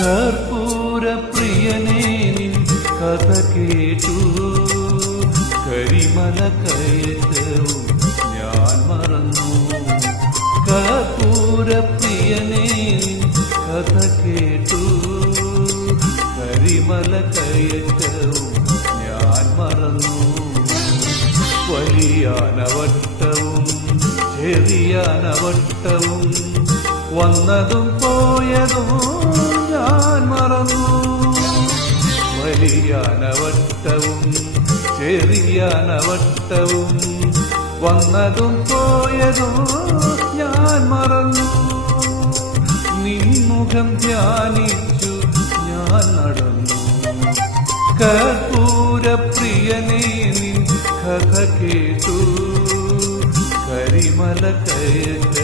കർപ്പൂര പ്രിയനേ നിൻ കഥ കേട്ടു. കരിമല കയറ്റവും ഞാൻ മറന്നു. കർപ്പൂര പ്രിയനേ കഥ കേട്ടു. കരിമല കയറ്റവും ഞാൻ മറന്നു. വലിയാനവട്ടവും ചെറിയാനവട്ടവും വന്നതും പോയതും വലിയാനവട്ടവും ചെറിയാനവട്ടവും. വന്നതും പോയതും ഞാൻ മറന്നു. നിൻമുഖം ധ്യാനിച്ചു ഞാൻ നടന്നു. കർപ്പൂര പ്രിയനേ നിൻ കഥ കേട്ടു. കരിമല കയറ്റ